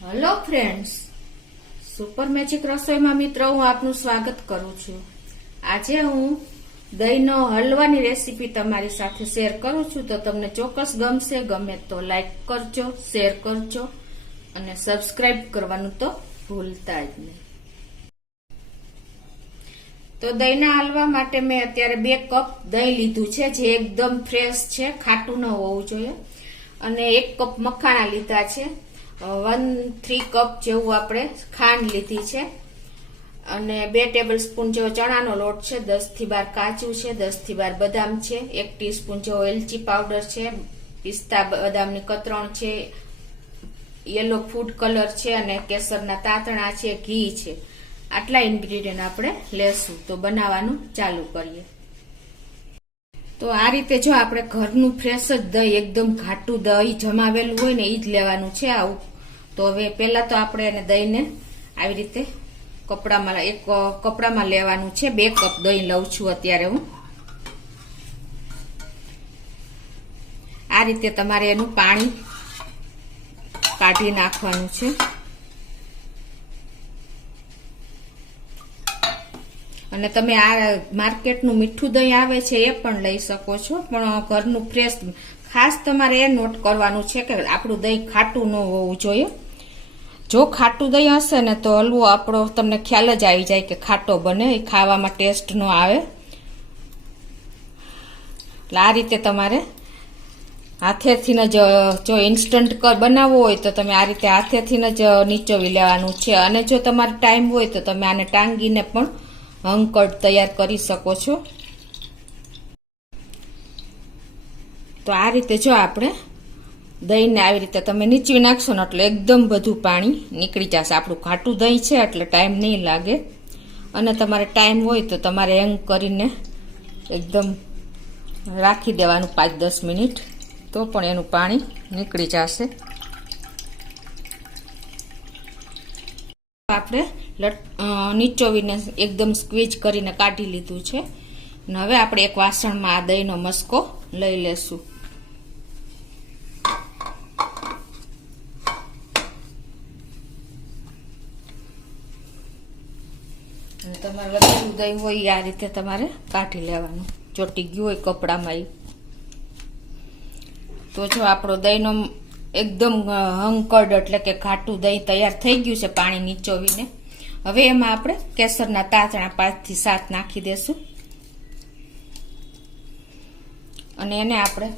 Hello friends, super magic રસોઈમાં મિત્રો હું આપનું સ્વાગત કરું છું। આજે હું દહીંનો હલવાની રેસીપી તમારી સાથે શેર કરું છું, તો તમને ચોક્કસ ગમશે। ગમે તો લાઈક કરજો, શેર કરજો અને સબસ્ક્રાઇબ કરવાનું તો ભૂલતા જ નહીં। તો દહીંના હલવા માટે મેં અત્યારે 2 કપ દહીં લીધું છે, જે એકદમ ફ્રેશ છે, ખાટું ન હોવું જોઈએ। અને 1 કપ મખાણા લીધા છે, 1/3 કપ જેવું આપણે ખાંડ લીધી છે, અને 2 ટેબલ સ્પૂન જેવો ચણાનો લોટ છે, 10 થી 12 કાજુ છે, 10 થી 12 બદામ છે, 1 ટીસ્પૂન જેવો એલચી પાવડર છે, પિસ્તા બદામની કતરણ છે, યલો ફૂડ કલર છે, અને કેસરના તાતણા છે, ઘી છે। આટલા ઇન્ગ્રેડિયન્ટ આપણે લેશું। તો બનાવવાનું ચાલુ કરીએ। તો આ રીતે જો આપણે ઘરનું ફ્રેશ જ દહીં, એકદમ ઘાટું દહીં જમાવેલું હોય ને, એ જ લેવાનું છે આવું। તો હવે પહેલા તો આપણે એને દહીંને આવી રીતે કપડામાં લેવાનું છે। 2 કપ દહીં લઉં છું અત્યારે હું। આ રીતે તમારે એનું પાણી કાઢી નાખવાનું છે। અને તમે આ માર્કેટનું મીઠું દહીં આવે છે એ પણ લઈ શકો છો, પણ ઘરનું ફ્રેશ ખાસ તમારે એ નોટ કરવાનું છે કે આપણું દહીં ખાટું ન હોવું જોઈએ। જો ખાટું દહીં હશે ને તો હલવો આપણો તમને ખ્યાલ જ આવી જાય કે ખાટો બને, એ ખાવામાં ટેસ્ટ ન આવે। એટલે આ રીતે તમારે હાથેથી જ, જો ઇન્સ્ટન્ટ બનાવવો હોય તો તમે આ રીતે હાથેથી જ નીચોવી લેવાનું છે। અને જો તમારે ટાઈમ હોય તો તમે આને ટાંગીને પણ હંકડ તૈયાર કરી શકો છો। તો આ રીતે જો આપણે દહીંને આવી રીતે તમે નીચવી નાખશો ને એટલે એકદમ બધું પાણી નીકળી જશે। આપણું ઘાટું દહીં છે એટલે ટાઈમ નહીં લાગે। અને તમારે ટાઈમ હોય તો તમારે એમ કરીને એકદમ રાખી દેવાનું 5-10 મિનિટ, તો પણ એનું પાણી નીકળી જશે। આપણે નીચોવીને એકદમ સ્ક્વીઝ કરીને કાઢી લીધું છે। અને હવે આપણે એક વાસણમાં આ દહીંનો મસ્કો લઈ લેશું। અને તમારે વધેલું દહીં હોય આ રીતે તમારે કાઢી લેવાનું, ચોટી ગયું હોય કપડામાં। તો જો આપણો દહીંનો એકદમ હંકડ એટલે કે ઘાટું દહીં તૈયાર થઈ ગયું છે પાણી નીચોવીને। હવે એમાં આપણે કેસરના તાતણા 5 થી 7 નાખી દેશું, અને એને આપણે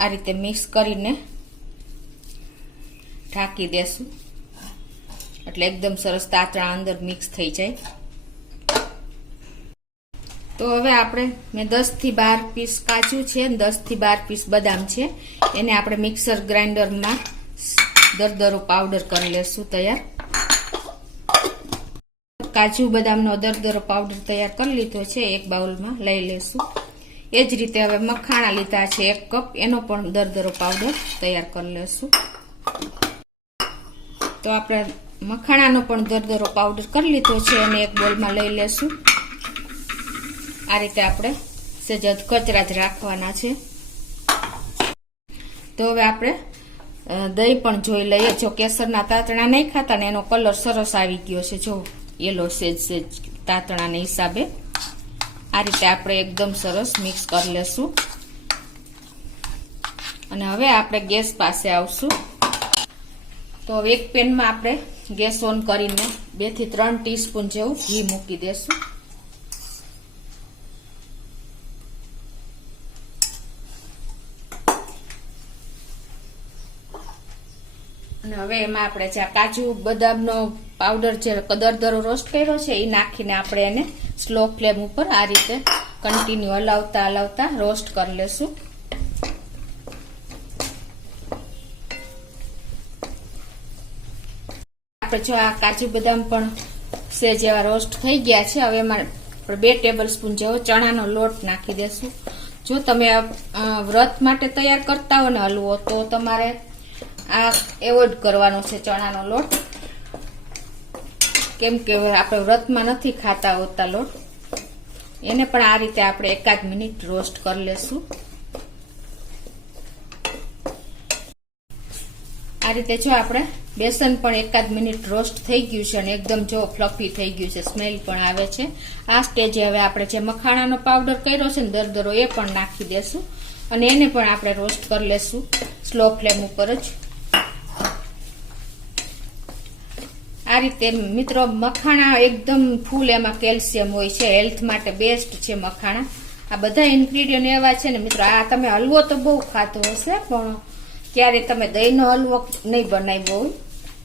આ રીતે મિક્સ કરીને ઢાંકી દેશું, એટલે એકદમ સરસ તાતણા અંદર મિક્સ થઈ જાય। તો હવે આપણે મેં 10 થી 12 પીસ કાજુ છે, 10 થી 12 પીસ બદામ છે, એને આપણે મિક્સર ગ્રાઇન્ડરમાં દરદરો પાવડર કરી લેશું તૈયાર। કાજુ બદામનો દરદરો પાવડર તૈયાર કરી લીધો છે, એક બાઉલમાં લઈ લેશું। એ જ રીતે હવે મખાણા લીધા છે 1 કપ, એનો પણ દરદરો પાવડર તૈયાર કરી લેશું। તો આપણે મખાણાનો પણ દરદરો પાવડર કરી લીધો છે, એને એક બોલમાં લઈ લેશું। આ રીતે આપણે સહેજ કચરા જ રાખવાના છે। તો હવે આપણે દહીં પણ જોઈ લઈએ। જો કેસરના તાતણા નહીં ખાતા ને એનો કલર સરસ આવી ગયો છે, જો યલો સેજ તાતણાને હિસાબે। આ રીતે આપણે એકદમ સરસ મિક્સ કરી લેશું। અને હવે આપણે ગેસ પાસે આવશું। તો હવે એક પેનમાં આપણે ગેસ ઓન કરીને 2 થી 3 ટીસ્પૂન જેવું ઘી મૂકી દેશું। અને હવે એમાં આપણે જે કાજુ બદામનો પાવડર જે દરદરો રોસ્ટ કર્યો છે એ નાખીને આપણે એને સ્લો ફ્લેમ ઉપર આ રીતે કન્ટિન્યુ હલાવતા રોસ્ટ કરી લેશું। આપણે જો આ કાજુ બદામ પણ સેજ એવા રોસ્ટ થઈ ગયા છે। હવે એમાં 2 ટેબલ સ્પૂન જેવો ચણાનો લોટ નાખી દેશું। જો તમે વ્રત માટે તૈયાર કરતા હો ને હલવો, તો તમારે આ એવોઇડ કરવાનો છે ચણાનો લોટ, કેમ કે આપણે વ્રતમાં નથી ખાતા હોતા લોટ। એને પણ આ રીતે આપણે 1 મિનિટ રોસ્ટ કરી લેશું। આ રીતે જો આપણે બેસન પણ એકાદ મિનિટ રોસ્ટ થઈ ગયું છે અને એકદમ જો ફ્લફી થઈ ગયું છે, સ્મેલ પણ આવે છે. આ સ્ટેજે હવે આપણે જે મખાણાનો પાવડર કર્યો છે ને દરદરો એ પણ નાખી દેશું અને એને પણ આપણે રોસ્ટ કરી લેશું સ્લો ફ્લેમ ઉપર જ. આ રીતે મિત્રો મખાણા એકદમ ફૂલ એમાં કેલ્શિયમ હોય છે, હેલ્થ માટે બેસ્ટ છે મખાણા. આ બધા ઇન્ગ્રીડિયન્ટ એવા છે ને મિત્રો, આ તમે હલવો તો બહુ ખાતો હશે પણ ક્યારે તમે દહીંનો હલવો નહીં બનાવ્યો હોય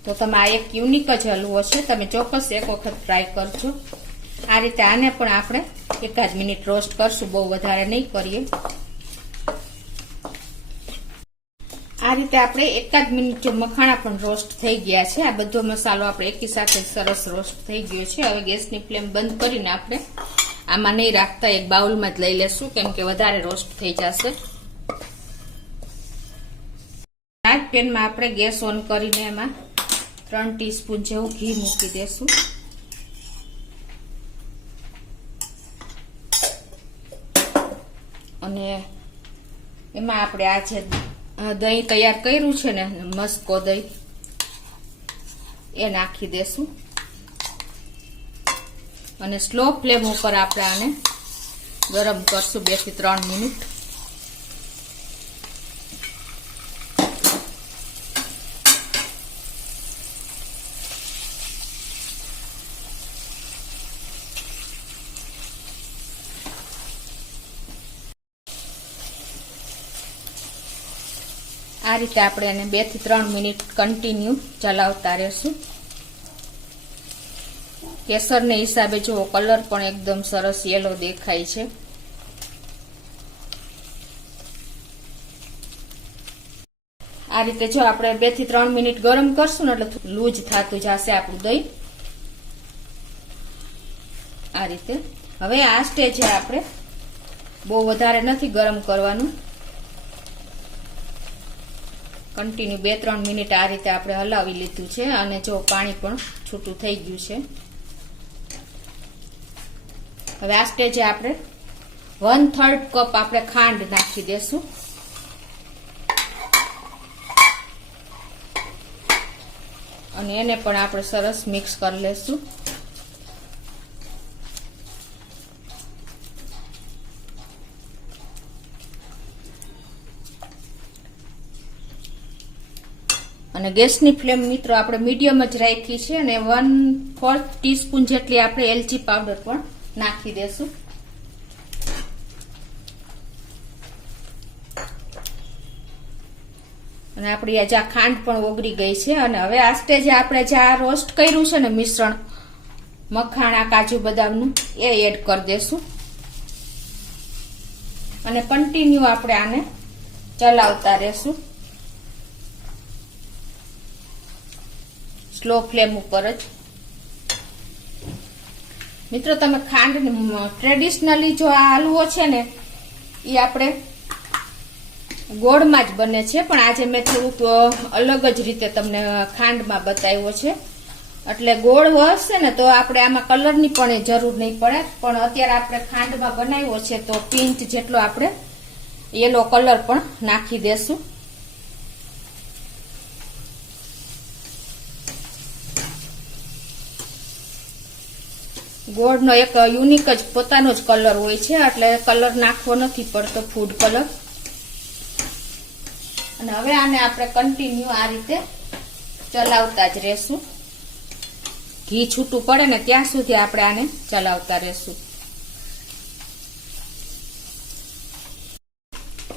તો તમે આ એક યુનિક જ હલવો છે, તમે ચોક્કસ એક વખત ટ્રાય કરજો. આ રીતે આને પણ આપણે એકાદ મિનિટ રોસ્ટ કરશું, બહુ વધારે નહીં કરીએ. આ રીતે આપણે એકાદ મિનિટ જો મખાણા પણ રોસ્ટ થઈ ગયા છે. આ બધો મસાલો આપણે એકી સાથે સરસ રોસ્ટ થઈ ગયો છે. હવે ગેસની ફ્લેમ બંધ કરીને આપણે આમાં નહીં રાખતા એક બાઉલમાં જ લઈ લેશું, કેમ કે વધારે રોસ્ટ થઈ જશે. આ પેનમાં આપણે ગેસ ઓન કરીને એમાં 3 ટીસ્પૂન જેવું ઘી મૂકી દેશું. અને એમાં આપણે આ જે દહીં તૈયાર કર્યું છે ને, મસ્કો દહીં, એ નાખી દેશું અને સ્લો ફ્લેમ ઉપર આપણે આને ગરમ કરશું 2 થી 3 મિનિટ. આ રીતે આપણે એને 2 થી 3 મિનિટ કન્ટિન્યુ ચલાવતા રહેશું. કેસરને હિસાબે જો કલર પણ એકદમ સરસ યેલો દેખાય છે. આ રીતે જો આપણે 2 થી 3 મિનિટ ગરમ કરશું ને એટલે લૂઝ થતું જશે આપણું દહીં. આ રીતે હવે આ સ્ટેજે આપણે બહુ વધારે નથી ગરમ કરવાનું, કન્ટિન્યુ 2-3 મિનિટ આ રીતે આપણે હલાવી લીધું છે અને જો પાણી પણ છૂટું થઈ ગયું છે. હવે આ સ્ટેજે આપણે 1/3 કપ આપણે ખાંડ નાખી દેશું. અને એને પણ આપણે સરસ મિક્સ કરી લેશું. અને ગેસની ફ્લેમ મિત્રો આપણે મીડિયમ જ રાખી છે અને 1/4 ટીસ્પૂન જેટલી આપણે એલચી પાવડર પણ નાખી દેશું. અને આપણી આ ખાંડ પણ ઓગળી ગઈ છે. અને હવે આ સ્ટેજે આપણે જે આ રોસ્ટ કર્યું છે ને મિશ્રણ મખાણા કાજુ બદામનું, એ એડ કરી દેશું અને કન્ટિન્યુ આપણે આને ચલાવતા રહેશું સ્લો ફ્લેમ ઉપર જ. મિત્રો તમે ખાંડ ટ્રેડિશનલી જો આ હલવો છે ને એ આપણે ગોળમાં જ બને છે, પણ આજે મેં થોડુંક અલગ જ રીતે તમને ખાંડમાં બતાવ્યો છે. એટલે ગોળ હશે ને તો આપણે આમાં કલરની પણ જરૂર નહીં પડે, પણ અત્યારે આપણે ખાંડમાં બનાવ્યો છે તો પિંચ જેટલો આપણે યેલો કલર પણ નાખી દેશું. ગોળનો એક યુનિક જ પોતાનો જ કલર હોય છે, એટલે કલર નાખવો નથી પડતો, ફૂડ કલર. અને હવે આને આપણે કન્ટિન્યુ આ રીતે ચલાવતા જ રહેશું. ઘી છૂટું પડે ને ત્યાં સુધી આપણે આને ચલાવતા રહેશું.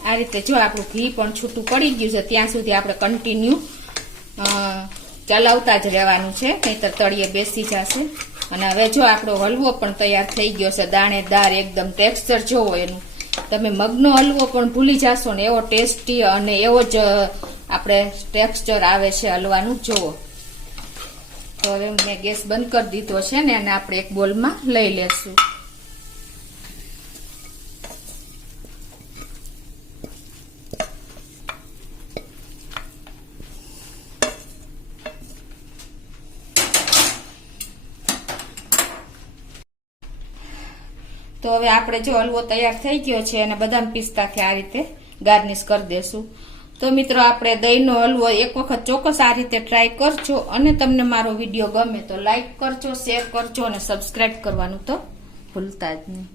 આ રીતે જો આપણું ઘી પણ છૂટું પડી ગયું છે ત્યાં સુધી આપણે કન્ટિન્યુ ચલાવતા જ રહેવાનું છે, નહીતર તળિયે બેસી જશે. અને હવે જો આપણો હલવો પણ તૈયાર થઈ ગયો છે, દાણેદાર એકદમ. ટેક્સચર જોવો એનું, તમે મગનો હલવો પણ ભૂલી જશો ને એવો ટેસ્ટી અને એવો જ આપણે ટેક્સચર આવે છે હલવાનું, જોવો. તો હવે મેં ગેસ બંધ કરી દીધો છે ને અને આપણે એક બોલમાં લઈ લેશું. તો હવે આપણે જો હલવો તૈયાર થઈ ગયો છે અને બદામ પિસ્તાથી આ રીતે ગાર્નિશ કરી દેશું. તો મિત્રો આપણે દહીંનો હલવો એક વખત ચોક્કસ આ રીતે ટ્રાય કરજો અને તમને મારો વિડીયો ગમે તો લાઈક કરજો, શેર કરજો અને સબસ્ક્રાઇબ કરવાનું તો ભૂલતા જ નહીં.